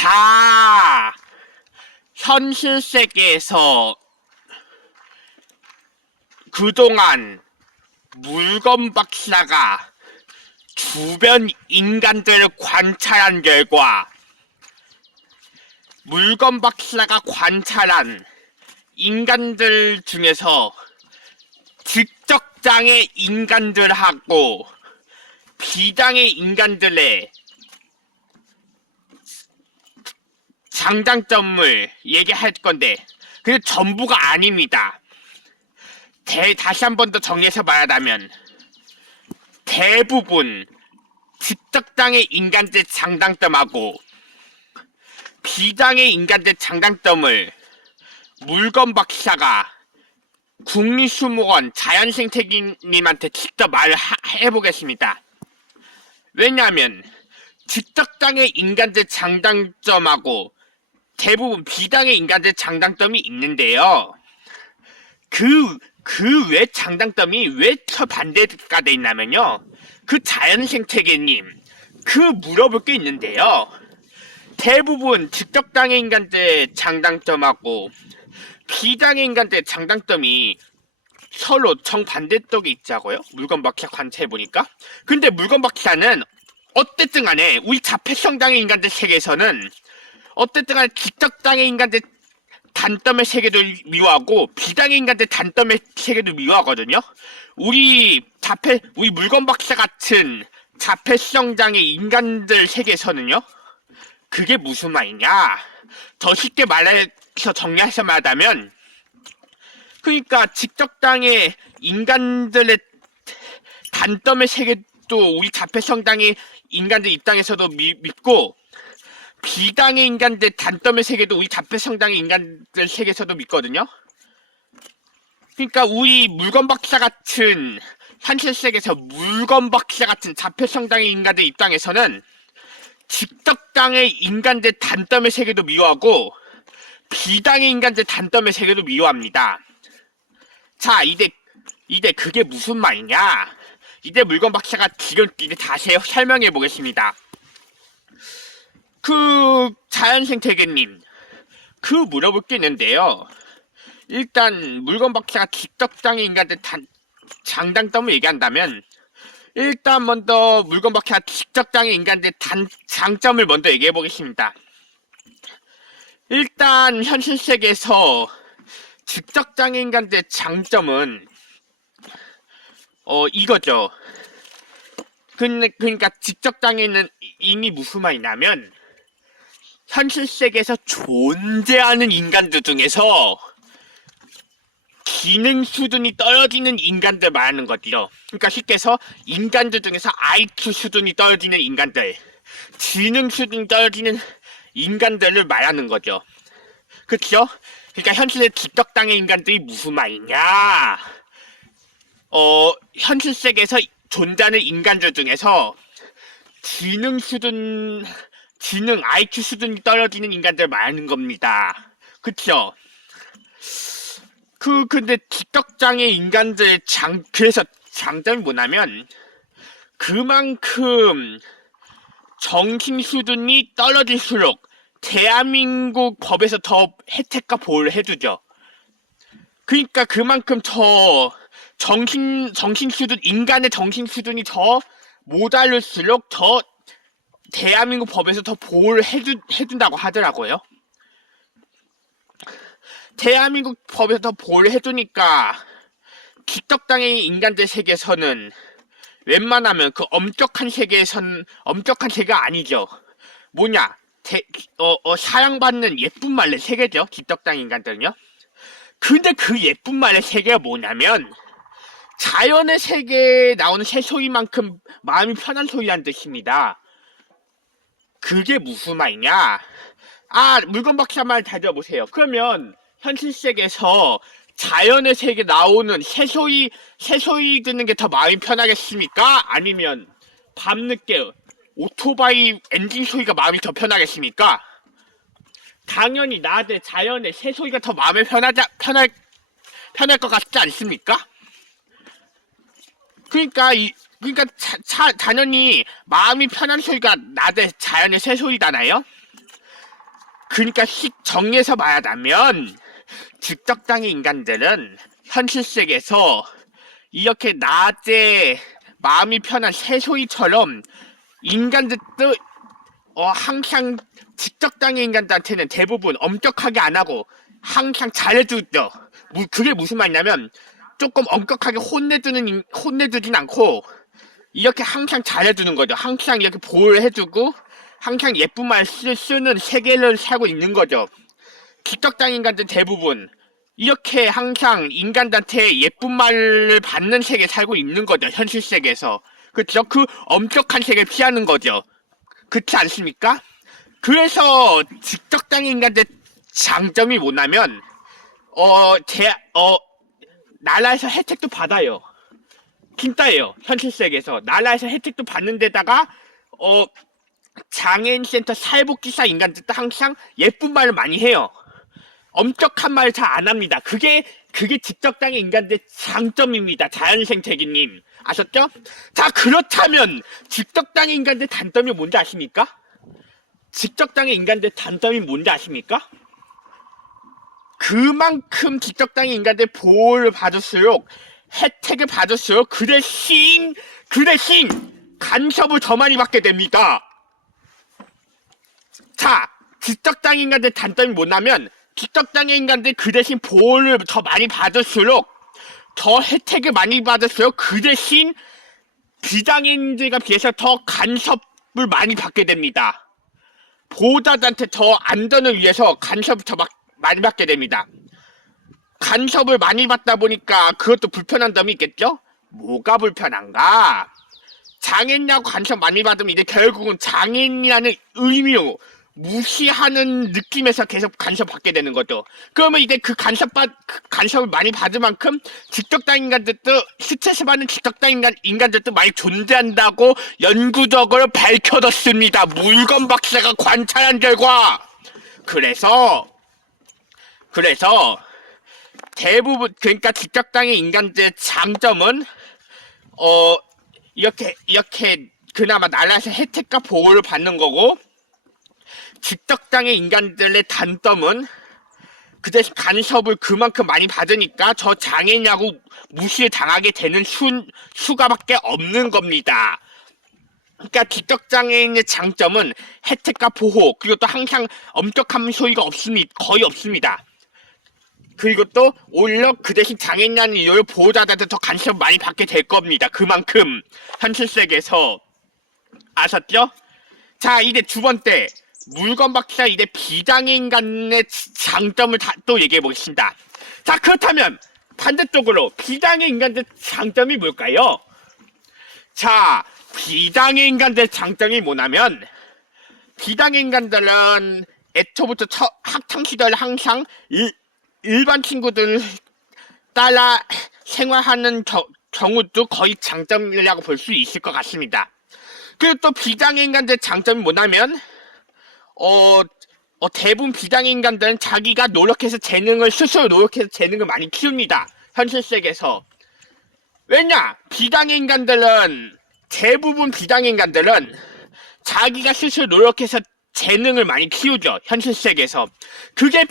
자, 현실 세계에서 그동안 물건 박사가 주변 인간들을 관찰한 결과 물건 박사가 관찰한 인간들 중에서 직접장애 인간들하고 비장애 인간들의 장단점을 얘기할 건데 그게 전부가 아닙니다. 다시 한 번 더 정리해서 말하자면 대부분 직접장애 인간들 장단점하고 비장애 인간들 장단점을 물건 박사가 국립수목원 자연생태님한테 직접 말을 해보겠습니다. 왜냐하면 직접장애 인간들 장단점하고 대부분 비장애 인간들 장단점이 있는데요. 그 외 장단점이 왜 반대가 돼 있냐면요. 그 자연생태계님, 물어볼 게 있는데요. 대부분 직접장애 인간들 장단점하고 비장애 인간들 장단점이 서로 정반대 쪽에 있자고요? 물건 박사 관찰해보니까. 근데 물건 박사는 어쨌든 간에 우리 자폐성장애 인간들 세계에서는 어쨌든 간에 직접장애 인간들 단점의 세계를 미워하고 비장애 인간들 단점의 세계를 미워하거든요. 우리 물건 박사 같은 자폐성장애 인간들 세계에서는요. 그게 무슨 말이냐? 더 쉽게 말해서 정리해서 말하자면 그러니까 직접장애 인간들의 단점의 세계도 우리 자폐성장애 인간들 입장에서도 믿고 비장애 인간들 단점의 세계도 우리 자폐성장애 인간들 세계에서도 믿거든요. 그러니까 우리 물건 박사 같은 현실 세계에서 물건 박사 같은 자폐성장애 인간들 입장에서는 직접장애 인간들 단점의 세계도 미워하고 비장애 인간들 단점의 세계도 미워합니다. 자, 이제 그게 무슨 말이냐? 이제 물건 박사가 지금 이제 다시 설명해 보겠습니다. 자연생태계님, 물어볼 게 있는데요. 일단 물건 박사가 직접장애 인간들 장단점을 얘기한다면 일단 먼저 물건 박사가 직접장애 인간들 장점을 먼저 얘기해 보겠습니다. 일단 현실 세계에서 직접장애 인간들 장점은 이거죠. 그러니까 직접장애는 이미 무슨 말이냐면 현실 세계에서 존재하는 인간들 중에서 기능 수준이 떨어지는 인간들 말하는 거죠. 그러니까 쉽게 해서 인간들 중에서 IQ 수준이 떨어지는 인간들, 지능 수준이 떨어지는 인간들을 말하는 거죠. 그렇죠? 그러니까 현실의 직접장애 인간들이 무슨 말이냐? 현실 세계에서 존재하는 인간들 중에서 지능 IQ 수준이 떨어지는 인간들 말하는 겁니다. 그쵸? 근데 직접장애 인간들 그래서 장점이 뭐냐면 그만큼 정신 수준이 떨어질수록 대한민국 법에서 더 혜택과 보호를 해주죠. 그러니까 그만큼 더 인간의 정신 수준이 더 모자랄수록 더 대한민국 법에서 더 보호를 해준다고 하더라고요. 대한민국 법에서 더 보호를 해주니까 직접장애 인간들 세계에서는 웬만하면 그 엄격한 세계가 아니죠. 뭐냐? 사랑받는 예쁜 말의 세계죠. 직접장애 인간들은요. 근데 그 예쁜 말의 세계가 뭐냐면 자연의 세계에 나오는 새소리만큼 마음이 편한 소리란 뜻입니다. 그게 무슨 말이냐? 물건 박사 말 다져보세요. 그러면 현실 세계에서 자연의 세계에 나오는 새소리 듣는 게 더 마음이 편하겠습니까? 아니면 밤늦게 오토바이 엔진 소리가 마음이 더 편하겠습니까? 당연히 나한테 자연의 새소리가 더 마음에 편할 것 같지 않습니까? 그러니까 당연히 마음이 편한 소리가 나한테 자연의 새소리잖아요? 그러니까 정리해서 말하자면 직접당의 인간들은 현실 세계에서 이렇게 낮에 마음이 편한 새소리처럼 인간들도 항상 직접당의 인간들한테는 대부분 엄격하게 안 하고 항상 잘해주죠. 그게 무슨 말이냐면 조금 엄격하게 혼내주진 않고 이렇게 항상 잘해주는 거죠. 항상 이렇게 보호를 해주고 항상 예쁜 말 쓰는 세계를 살고 있는 거죠. 직접당 인간들 대부분 이렇게 항상 인간한테 예쁜 말을 받는 세계에 살고 있는 거죠. 현실 세계에서. 그렇죠? 그 엄격한 세계를 피하는 거죠. 그렇지 않습니까? 그래서 직접당 인간들 장점이 뭐냐면 나라에서 혜택도 받아요. 진짜예요. 현실 세계에서 나라에서 혜택도 받는 데다가 장애인센터 사회복지사 인간들도 항상 예쁜 말을 많이 해요. 엄격한 말 잘 안 합니다. 그게 직접당의 인간들의 장점입니다. 자연생태기님. 아셨죠? 자, 그렇다면 직접당의 인간들의 단점이 뭔지 아십니까? 직접당의 인간들의 단점이 뭔지 아십니까? 그만큼 직접당의 인간들 보호를 받을수록 혜택을 받을수록 그 대신 간섭을 더 많이 받게 됩니다. 자, 직접당의 인간들 단점이 뭐냐면 직접당의 인간들 그 대신 보호를 더 많이 받을수록 더 혜택을 많이 받을수록 그 대신 비장애인들과 비해서 더 간섭을 많이 받게 됩니다. 보호자들한테 더 안전을 위해서 간섭을 더 많이 받게 됩니다. 간섭을 많이 받다 보니까 그것도 불편한 점이 있겠죠? 뭐가 불편한가? 장애인이라고 간섭 많이 받으면 이제 결국은 장애인이라는 의미로 무시하는 느낌에서 계속 간섭받게 되는 거죠. 그러면 이제 그 간섭을 많이 받을 만큼 직접당 인간들도 스트레스 받는 직접당 인간들도 많이 존재한다고 연구적으로 밝혀졌습니다. 물건 박사가 관찰한 결과. 그래서 대부분 그러니까 직접당의 인간들의 장점은 이렇게 그나마 나라에서 혜택과 보호를 받는 거고, 직접당의 인간들의 단점은 그 대신 간섭을 그만큼 많이 받으니까 저 장애냐고 무시를 당하게 되는 수가밖에 없는 겁니다. 그러니까 직접장애인의 장점은 혜택과 보호, 그리고 또 항상 엄격한 소리가 거의 없습니다. 그리고 또 오히려 그 대신 장애인이라는 이유로 보호자들한테 더 간섭을 많이 받게 될 겁니다. 그만큼 현실 세계에서. 아셨죠? 자, 이제 두 번째 물건 박사 이제 비장애인 간의 장점을 또 얘기해 보겠습니다. 자, 그렇다면 반대쪽으로 비장애 인간들 장점이 뭘까요? 자, 비장애 인간들 장점이 뭐냐면 비장애 인간들은 애초부터 학창 시절 항상 일반 친구들 따라 생활하는 경우도 거의 장점이라고 볼 수 있을 것 같습니다. 그리고 또 비장애 인간들 장점이 뭐냐면 대부분 비장애 인간들은 자기가 스스로 노력해서 재능을 많이 키웁니다. 현실 세계에서. 왜냐? 대부분 비장애 인간들은 자기가 스스로 노력해서 재능을 많이 키우죠. 현실 세계에서. 그게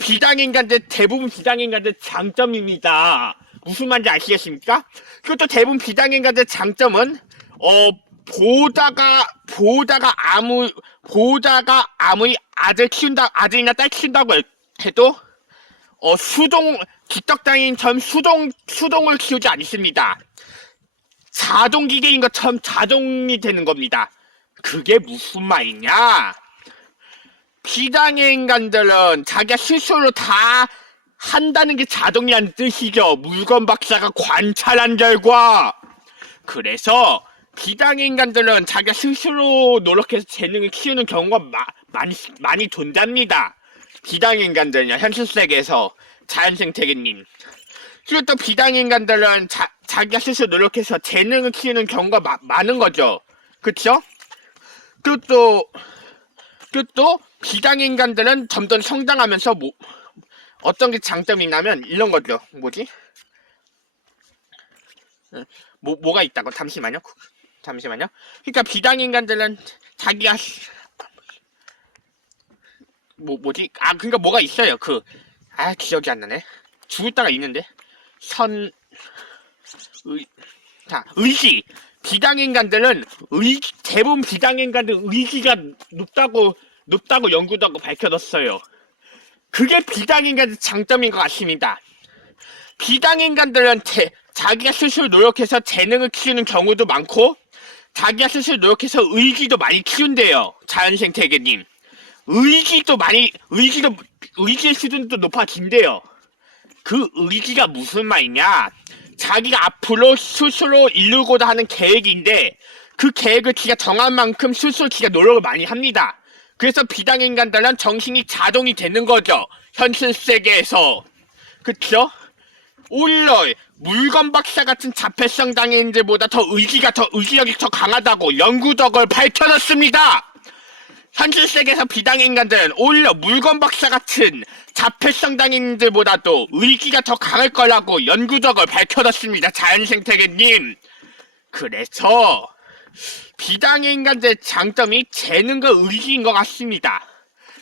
대부분 비장애 인간들 장점입니다. 무슨 말인지 아시겠습니까? 그리고 또 대부분 비장애 인간들 장점은 보호자가 아무리 아들이나 딸 키운다고 해도 직접당인처럼 수동을 키우지 않습니다. 자동기계인 것처럼 자동이 되는 겁니다. 그게 무슨 말이냐? 비장애 인간들은 자기가 스스로 다 한다는 게 자동이라는 뜻이죠. 물건 박사가 관찰한 결과. 그래서 비장애 인간들은 자기가 스스로 노력해서 재능을 키우는 경우가 많이 존재합니다. 비장애 인간들은요, 현실 세계에서. 자연생태계님. 그리고 또 비장애 인간들은 자기가 스스로 노력해서 재능을 키우는 경우가 많은 거죠. 그쵸? 그리고 또 비장애 인간들은 점점 성장하면서 어떤 게 장점이 있냐면 이런 거죠. 뭐지? 뭐가 있다고? 잠시만요. 그러니까 비장애 인간들은 자기가 뭐지? 그러니까 뭐가 있어요. 기억이 안 나네. 죽을 때가 있는데. 의지. 비당인간들은 대부분 비당인간들 의지가 높다고 연구도 하고 밝혀졌어요. 그게 비당인간의 장점인 것 같습니다. 비당인간들은 자기가 스스로 노력해서 재능을 키우는 경우도 많고, 자기가 스스로 노력해서 의지도 많이 키운대요. 자연생태계님. 의지의 수준도 높아진대요. 그 의지가 무슨 말이냐? 자기가 앞으로 스스로 이루고자 하는 계획인데, 그 계획을 지가 정한 만큼 스스로 지가 노력을 많이 합니다. 그래서 비당인간들은 정신이 자동이 되는 거죠. 현실 세계에서. 그쵸? 오히려 물건 박사 같은 자폐성 장애인들보다 의지력이 더 강하다고 연구덕을 밝혀졌습니다. 현실 세계에서 비당인간들은 오히려 물건 박사 같은 자폐성 장애인들보다도 의지가 더 강할 거라고 연구덕을 밝혀졌습니다. 자연생태계님. 그래서 비당인간들의 장점이 재능과 의지인 것 같습니다.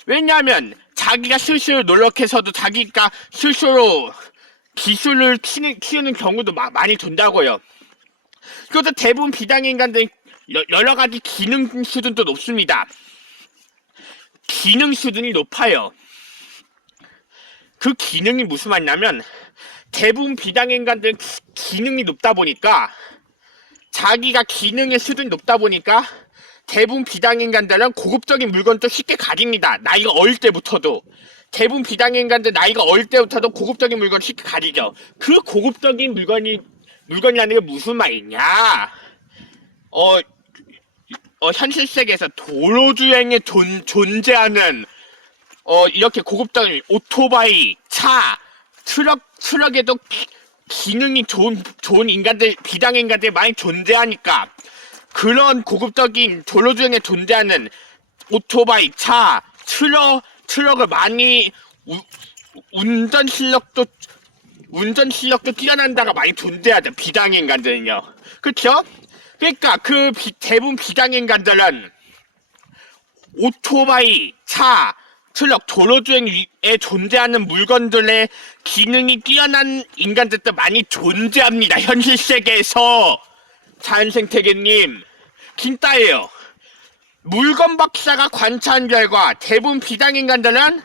왜냐하면 자기가 스스로 노력해서도 자기가 스스로 기술을 키우는 경우도 많이 된다고요. 그것도 대부분 비당인간들은 여러가지 기능 수준도 높습니다. 기능 수준이 높아요. 그 기능이 무슨 말이냐면, 대부분 비당인간들은 기능이 높다 보니까, 자기가 기능의 수준이 높다 보니까 대부분 비당인간들은 고급적인 물건도 쉽게 가집니다. 나이가 어릴 때부터도. 대부분 비당인간들 나이가 어릴 때부터도 고급적인 물건을 쉽게 가지죠. 그 고급적인 물건이라는 게 무슨 말이냐? 현실 세계에서 도로주행에 존재하는 이렇게 고급적인 오토바이, 차, 트럭에도 기능이 좋은 비당인간들이 많이 존재하니까, 그런 고급적인 도로주행에 존재하는 오토바이, 차, 트럭을 많이 운전 실력도 뛰어난 데가 많이 존재하죠. 비당인간들은요. 그쵸? 그러니까 대부분 비당인간들은 오토바이, 차, 트럭, 도로주행에 존재하는 물건들의 기능이 뛰어난 인간들도 많이 존재합니다. 현실 세계에서. 자연생태계님, 진짜예요. 물건 박사가 관찰한 결과 대부분 비당인간들은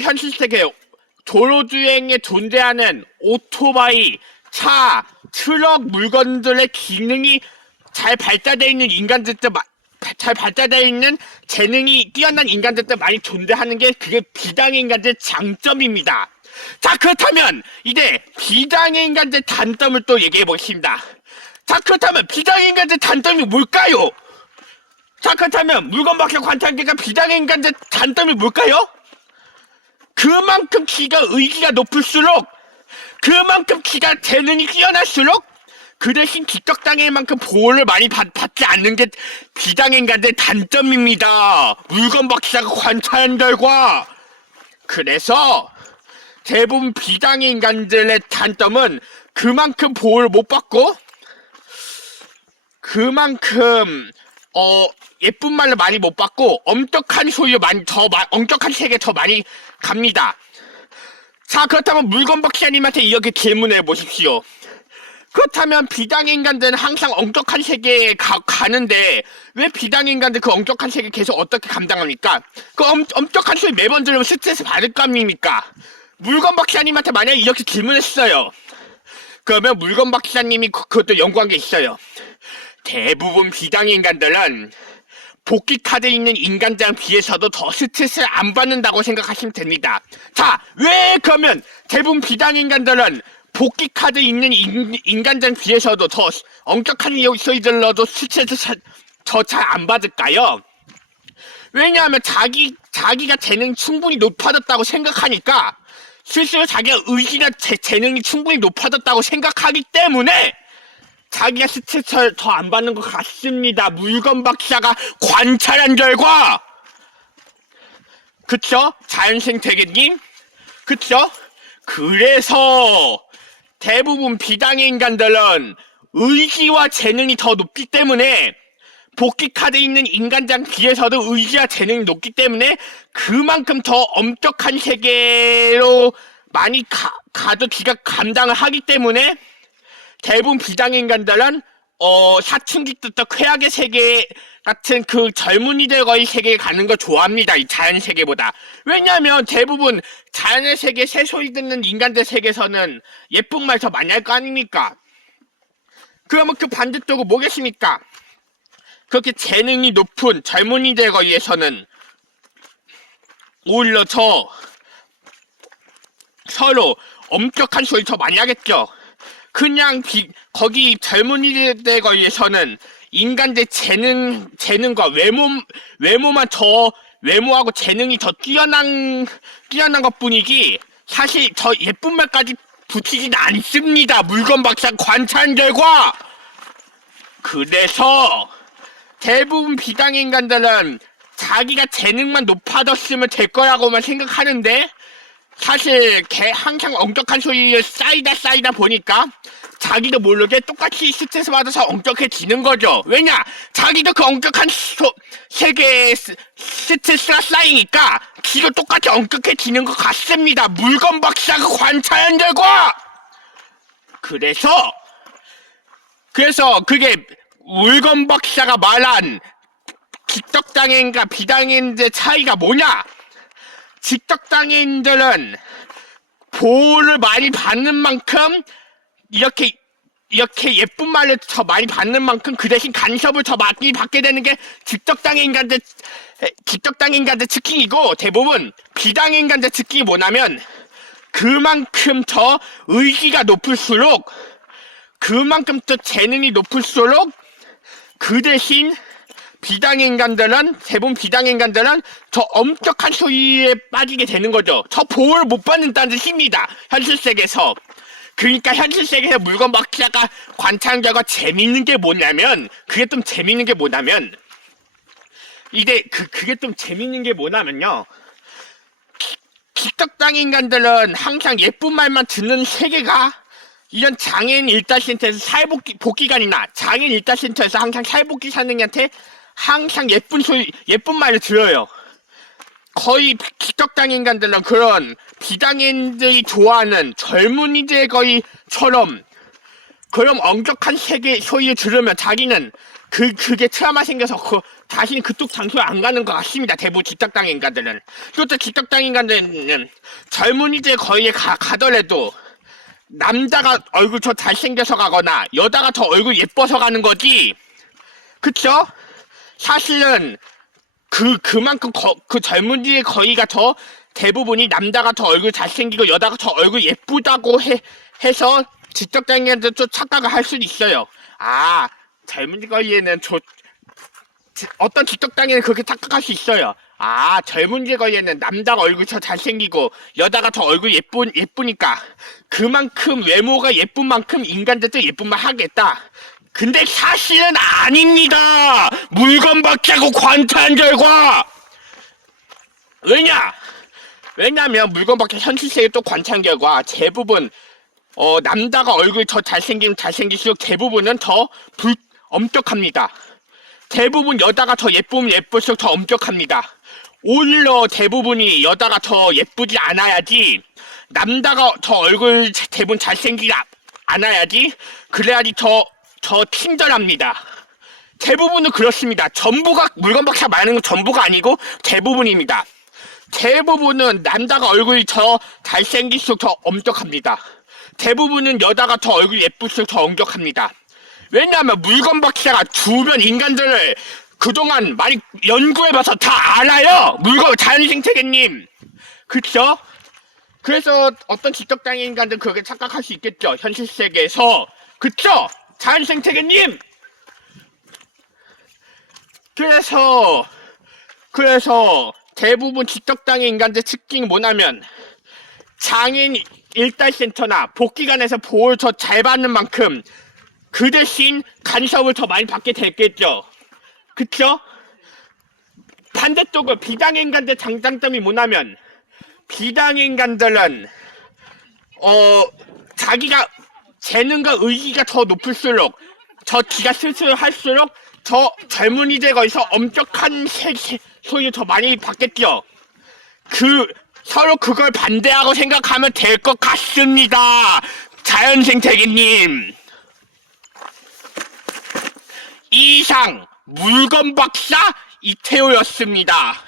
현실 세계 도로주행에 존재하는 오토바이, 차, 트럭 물건들의 기능이 잘 발달되어 있는 재능이 뛰어난 인간들도 많이 존재하는 게 그게 비당인간들의 장점입니다. 자, 그렇다면 이제 비당인간들의 단점을 또 얘기해 보겠습니다. 자, 그렇다면 비당인간들의 단점이 뭘까요? 자, 그렇다면 물건 박사 관찰한 결과 비당인간들의 단점이 뭘까요? 그만큼 지가 의지가 높을수록, 그만큼 지가 재능이 뛰어날수록 그 대신 기적당할 만큼 보호를 많이 받지 않는 게 비당인간들의 단점입니다. 물건 박사가 관찰한 결과. 그래서 대부분 비당인간들의 단점은 그만큼 보호를 못 받고, 그만큼 예쁜 말로 많이 못 받고, 엄격한 세계에 더 많이 갑니다. 자, 그렇다면 물건 박사님한테 이렇게 질문해 보십시오. 그렇다면 비당인간들은 항상 엄격한 세계에 가는데 왜 비당인간들 그 엄격한 세계 계속 어떻게 감당합니까? 그 엄격한 소리 매번 들으면 스트레스 받을 거 아닙니까? 물건 박사님한테 만약에 이렇게 질문했어요. 그러면 물건 박사님이 그것도 연구한 게 있어요. 대부분 비당인간들은 복귀 카드에 있는 인간들에 비해서도 더 스트레스를 안 받는다고 생각하시면 됩니다. 자, 왜 그러면 대부분 비당인간들은 복귀 카드에 있는 인간들에 비해서도 더 엄격한 소리 들러도 스트레스 더 잘 안 받을까요? 왜냐하면 자기가 재능이 충분히 높아졌다고 생각하니까, 스스로 자기가 의지나 재능이 충분히 높아졌다고 생각하기 때문에 자기가 스트레스를 더 안 받는 것 같습니다. 물건 박사가 관찰한 결과. 그쵸? 자연생태계님? 그쵸? 그래서 대부분 비당의 인간들은 의지와 재능이 더 높기 때문에 복귀 카드에 있는 인간장 비해서도 의지와 재능이 높기 때문에 그만큼 더 엄격한 세계로 많이 가도 지가 감당을 하기 때문에 대부분 비장의 인간들은 사춘기 때부터 쾌악의 세계 같은 그 젊은이들 거의 세계에 가는 걸 좋아합니다. 이 자연 세계보다. 왜냐하면 대부분 자연의 세계 새소리 듣는 인간들 세계에서는 예쁜 말 더 많이 할 거 아닙니까? 그러면 그 반대쪽은 뭐겠습니까? 그렇게 재능이 높은 젊은이들 거리에서는 오히려 서로 엄격한 소리 더 많이 하겠죠. 그냥 거기 젊은이들 거리에서는 인간들 재능과 외모만 더 외모하고 재능이 더 뛰어난 것뿐이지 사실 저 예쁜 말까지 붙이진 않습니다. 물건 박사 관찰 결과. 그래서 대부분 비장의 인간들은 자기가 재능만 높아졌으면 될 거라고만 생각하는데 사실 항상 엄격한 소리를 쌓이다 보니까 자기도 모르게 똑같이 스트레스 받아서 엄격해지는 거죠. 왜냐? 자기도 그 엄격한 세계에 스트레스가 쌓이니까 지도 똑같이 엄격해지는 것 같습니다. 물건 박사가 관찰한 결과! 그래서 그게 물건 박사가 말한 직덕장애인과 비장애인의 차이가 뭐냐? 직덕장애인들은 보호를 많이 받는 만큼 이렇게 예쁜 말을 더 많이 받는 만큼 그 대신 간섭을 더 많이 받게 되는 게 직덕장애인간들 특징이고, 대부분 비장애인간들 특징이 뭐냐면 그만큼 더 의지가 높을수록 그만큼 더 재능이 높을수록 그 대신 대부분 비장의 인간들은 더 엄격한 소리에 빠지게 되는 거죠. 더 보호를 못 받는다는 뜻입니다. 현실 세계에서. 그러니까 현실 세계에서 물건 박사가 관찰한 결과 재밌는 게 뭐냐면 그게 좀 재밌는 게 뭐냐면요. 직덕장애 인간들은 항상 예쁜 말만 듣는 세계가 이런 장애인 일자센터에서 복귀관이나 장애인 일자센터에서 항상 사회복귀 사능이한테 항상 예쁜 말을 들어요. 거의 직덕장애 인간들은 그런 비장애인들이 좋아하는 젊은이들 거의처럼 그런 엄격한 세계 소리를 들으면 자기는 그게 트라우마 생겨서 자신이 그쪽 장소에 안 가는 것 같습니다. 대부분 직덕장애 인간들은. 그것도 직덕장애 인간들은 젊은이들 거리에 가더라도 남자가 얼굴 더 잘생겨서 가거나 여자가 더 얼굴 예뻐서 가는 거지. 그쵸? 사실은 그만큼 그 젊은이의 거리가 더 대부분이 남자가 더 얼굴 잘생기고 여자가 더 얼굴 예쁘다고 해서 직접장애인들 좀 착각을 할 수도 있어요. 아, 젊은이 거리에는 어떤 직접장애는 그렇게 착각할 수 있어요. 아, 젊은이 거리에는 남자가 얼굴 더 잘생기고 여자가 더 얼굴 예쁘니까 그만큼 외모가 예쁜 만큼 인간들도 예쁜 말 하겠다. 근데 사실은 아닙니다. 물건 박자고 관찰한 결과. 왜냐면 물건 박자 현실 세계 또 관찰한 결과 대부분 남자가 얼굴이 더 잘생길수록 대부분은 더 엄격합니다. 대부분 여자가 더 예쁘면 예쁠수록 더 엄격합니다. 오히려 대부분이 여자가 더 예쁘지 않아야지, 남자가 더 얼굴 대부분 잘생기지 않아야지, 그래야지 더 친절합니다. 대부분은 그렇습니다. 전부가 물건 박사 말하는 건 전부가 아니고 대부분입니다. 대부분은 남자가 얼굴이 더 잘생길수록 더 엄격합니다. 대부분은 여자가 더 얼굴이 예쁠수록 더 엄격합니다. 왜냐하면 물건 박사가 주변 인간들을 그동안 많이 연구해봐서 다 알아요. 자연생태계님. 그쵸? 그래서 어떤 직접장애 인간들은 그렇게 착각할 수 있겠죠. 현실 세계에서. 그쵸? 자연생태계님! 그래서 대부분 직접장애 인간들 특징이 뭐냐면 장애인 일달센터나 복귀관에서 보호를 더 잘 받는 만큼 그 대신 간섭을 더 많이 받게 되겠죠. 그쵸? 반대쪽으로 비장애 인간들 장단점이 뭐냐면 비장애 인간들은 자기가 재능과 의지가 더 높을수록 지가 스스로 할수록 저 젊은이들 거기서 엄격한 소유 더 많이 받겠죠. 서로 그걸 반대하고 생각하면 될 것 같습니다. 자연생태계님. 이상 물건 박사 이태호였습니다.